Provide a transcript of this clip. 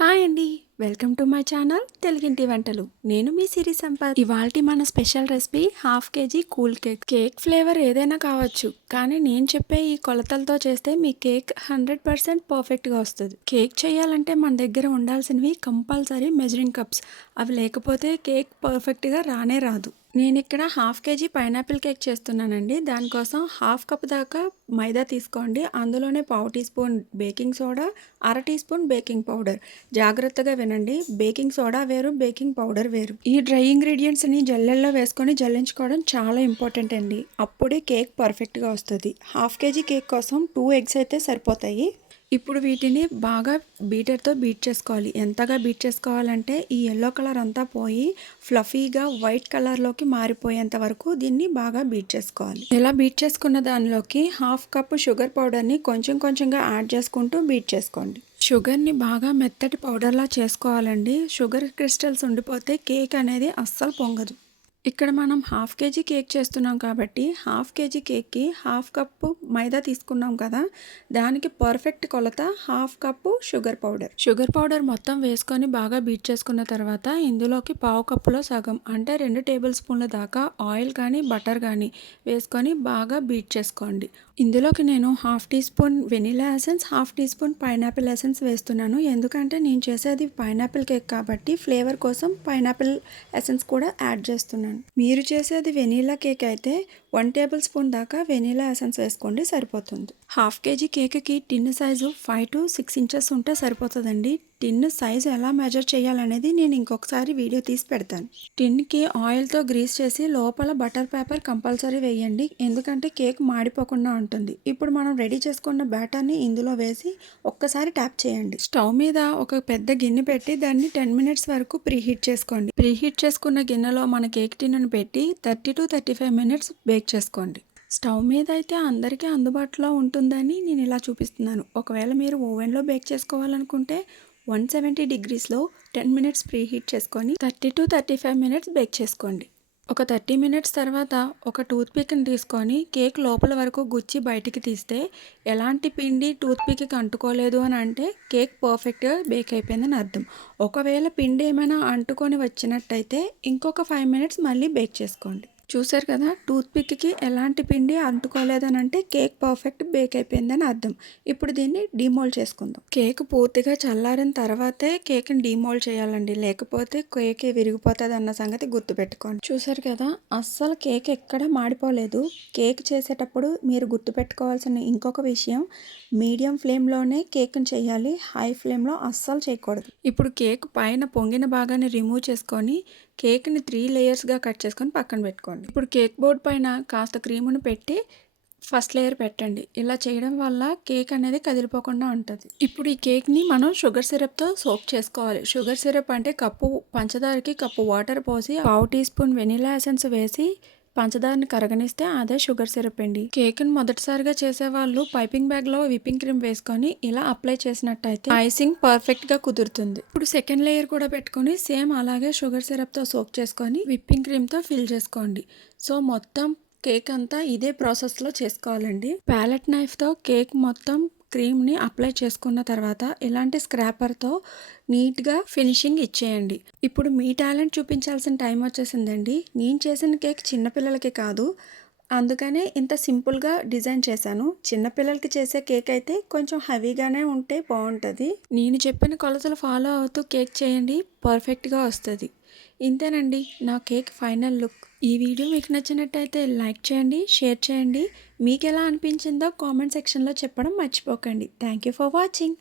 Hi అండి. Welcome to my channel తెలుగింటి వంటలు. నేను మీ సిరి సంపత్. ఇవాల్టి మన special recipe half KG cool cake. Cake flavour ఏదైనా కావచ్చు, కానీ నేను చెప్పే ఈ కొలతలతో చేస్తే మీ కేక్ 100% పర్ఫెక్ట్గా వస్తుంది. కేక్ చేయాలంటే మన దగ్గర ఉండాల్సినవి కంపల్సరీ మెజరింగ్ కప్స్. అవి లేకపోతే కేక్ పర్ఫెక్ట్గా రానే రాదు. నేను ఇక్కడ హాఫ్ కేజీ పైనాపిల్ కేక్ చేస్తున్నానండి. దానికోసం హాఫ్ కప్ దాకా మైదా తీసుకోండి. అందులోనే పావు టీ స్పూన్ బేకింగ్ సోడా, అర టీ స్పూన్ బేకింగ్ పౌడర్. జాగ్రత్తగా వినండి, బేకింగ్ సోడా వేరు, బేకింగ్ పౌడర్ వేరు. ఈ డ్రై ఇంగ్రీడియంట్స్ని జల్లెల్లో వేసుకొని జల్లించుకోవడం చాలా ఇంపార్టెంట్ అండి. అప్పుడే కేక్ పర్ఫెక్ట్గా వస్తుంది. హాఫ్ కేజీ కేక్ కోసం 2 ఎగ్స్ అయితే సరిపోతాయి. ఇప్పుడు వీటిని బాగా బీటర్తో బీట్ చేసుకోవాలి. ఎంతగా బీట్ చేసుకోవాలంటే ఈ ఎల్లో కలర్ అంతా పోయి ఫ్లఫీగా వైట్ కలర్లోకి మారిపోయేంత వరకు దీన్ని బాగా బీట్ చేసుకోవాలి. ఇలా బీట్ చేసుకున్న దానిలోకి హాఫ్ కప్ షుగర్ పౌడర్ని కొంచెం కొంచెంగా యాడ్ చేసుకుంటూ బీట్ చేసుకోండి. షుగర్ని బాగా మెత్తటి పౌడర్లా చేసుకోవాలండి. షుగర్ క్రిస్టల్స్ ఉండిపోతే కేక్ అనేది అస్సలు పొంగదు. ఇక్కడ మనం హాఫ్ కేజీ కేక్ చేస్తున్నాం కాబట్టి హాఫ్ కేజీ కేక్కి హాఫ్ కప్పు మైదా తీసుకున్నాం కదా, దానికి పర్ఫెక్ట్ కొలత half cup sugar powder. Sugar powder మొత్తం వేసుకొని బాగా బీట్ చేసుకున్న తర్వాత ఇందులోకి పావు కప్పులో సగం అంటే 2 టేబుల్ స్పూన్ల దాకా ఆయిల్ కానీ బటర్ కానీ వేసుకొని బాగా బీట్ చేసుకోండి. ఇందులోకి నేను half teaspoon vanilla essence, half teaspoon pineapple essence వేస్తున్నాను. ఎందుకంటే నేను చేసేది పైనాపిల్ కేక్ కాబట్టి ఫ్లేవర్ కోసం పైనాపిల్ ఎసెన్స్ కూడా యాడ్ చేస్తున్నాను. మీరు చేసేది వెనీలా కేక్ అయితే 1 టేబుల్ స్పూన్ దాకా వెనీలా ఎసెన్స్ వేసుకోండి, సరిపోతుంది. హాఫ్ కేజీ కేక్కి టిన్ సైజు 5 to 6 ఇంచెస్ ఉంటే సరిపోతుందండి. టిన్ సైజు ఎలా మెజర్ చేయాలనేది నేను ఇంకొకసారి వీడియో తీసి పెడతాను. టిన్కి ఆయిల్తో గ్రీస్ చేసి లోపల బటర్ పేపర్ కంపల్సరీ వేయండి, ఎందుకంటే కేక్ మాడిపోకుండా ఉంటుంది. ఇప్పుడు మనం రెడీ చేసుకున్న బ్యాటర్ని ఇందులో వేసి ఒక్కసారి ట్యాప్ చేయండి. స్టవ్ మీద ఒక పెద్ద గిన్నె పెట్టి దాన్ని 10 మినిట్స్ వరకు ప్రీహీట్ చేసుకోండి. ప్రీహీట్ చేసుకున్న గిన్నెలో మన కేక్ టిన్ను పెట్టి 30 to 35 మినిట్స్ బేక్ చేసుకోండి. స్టవ్ మీద అయితే అందరికీ అందుబాటులో ఉంటుందని నేను ఇలా చూపిస్తున్నాను. ఒకవేళ మీరు ఓవెన్లో బేక్ చేసుకోవాలనుకుంటే 170 degreesలో 10 మినిట్స్ ప్రీహీట్ చేసుకొని 30 to 35 మినిట్స్ బేక్ చేసుకోండి. ఒక 30 మినిట్స్ తర్వాత ఒక టూత్ పిక్ని తీసుకొని కేక్ లోపల వరకు గుచ్చి బయటికి తీస్తే ఎలాంటి పిండి టూత్ పిక్కి అంటుకోలేదు అని అంటే కేక్ పర్ఫెక్ట్గా బేక్ అయిపోయిందని అర్థం. ఒకవేళ పిండి ఏమైనా అంటుకొని వచ్చినట్టయితే ఇంకొక 5 మినిట్స్ మళ్ళీ బేక్ చేసుకోండి. చూసారు కదా, టూత్ పిక్కి ఎలాంటి పిండి అంటుకోలేదని అంటే కేక్ పర్ఫెక్ట్ బేక్ అయిపోయిందని అర్థం. ఇప్పుడు దీన్ని డీమోల్డ్ చేసుకుందాం. కేక్ పూర్తిగా చల్లారిన తర్వాతే కేక్ని డీమోల్డ్ చేయాలండి, లేకపోతే కేక్ విరిగిపోతుంది అన్న సంగతి గుర్తుపెట్టుకోండి. చూసారు కదా, అస్సలు కేక్ ఎక్కడ మాడిపోలేదు. కేక్ చేసేటప్పుడు మీరు గుర్తుపెట్టుకోవాల్సిన ఇంకొక విషయం, మీడియం ఫ్లేమ్లోనే కేక్ని చేయాలి, హై ఫ్లేమ్లో అస్సలు చేయకూడదు. ఇప్పుడు కేక్ పైన పొంగిన భాగాన్ని రిమూవ్ చేసుకొని కేక్ని 3 లేయర్స్గా కట్ చేసుకొని పక్కన పెట్టుకోండి. ఇప్పుడు కేక్ బోర్డ్ పైన కాస్త క్రీమును పెట్టి ఫస్ట్ లేయర్ పెట్టండి. ఇలా చేయడం వల్ల కేక్ అనేది కదిలిపోకుండా ఉంటుంది. ఇప్పుడు ఈ కేక్ని మనం షుగర్ సిరప్తో సోక్ చేసుకోవాలి. షుగర్ సిరప్ అంటే కప్పు పంచదారకి కప్పు వాటర్ పోసి పావు టీ స్పూన్ వెనిలా ఎసెన్స్ వేసి పంచదారని కరగనిస్తే అదే షుగర్ సిరప్ అండి. కేక్ని మొదటిసారిగా చేసేవాళ్ళు పైపింగ్ బ్యాగ్లో విప్పింగ్ క్రీమ్ వేసుకొని ఇలా అప్లై చేసినట్టయితే ఐసింగ్ పర్ఫెక్ట్గా కుదురుతుంది. ఇప్పుడు సెకండ్ లేయర్ కూడా పెట్టుకొని సేమ్ అలాగే షుగర్ సిరప్తో సోక్ చేసుకొని విప్పింగ్ క్రీమ్తో ఫిల్ చేసుకోండి. సో మొత్తం కేక్ అంతా ఇదే ప్రాసెస్లో చేసుకోవాలండి. ప్యాలెట్ నైఫ్తో కేక్ మొత్తం క్రీమ్ని అప్లై చేసుకున్న తర్వాత ఇలాంటి స్క్రాపర్తో నీట్గా ఫినిషింగ్ ఇచ్చేయండి. ఇప్పుడు మీ టాలెంట్ చూపించాల్సిన టైం వచ్చేసిందండి. నేను చేసిన కేక్ చిన్నపిల్లలకి కాదు, అందుకనే ఇంత సింపుల్గా డిజైన్ చేశాను. చిన్నపిల్లలకి చేసే కేక్ అయితే కొంచెం హెవీగానే ఉంటే బాగుంటుంది. నేను చెప్పిన కొలతలు ఫాలో అవుతూ కేక్ చేయండి, పర్ఫెక్ట్గా వస్తుంది. ఇంతేనండి నా కేక్ ఫైనల్ లుక్. ఈ వీడియో మీకు నచ్చినట్టయితే లైక్ చేయండి, షేర్ చేయండి. మీకు ఎలా అనిపించిందో కామెంట్ సెక్షన్లో చెప్పడం మర్చిపోకండి. Thank you for watching.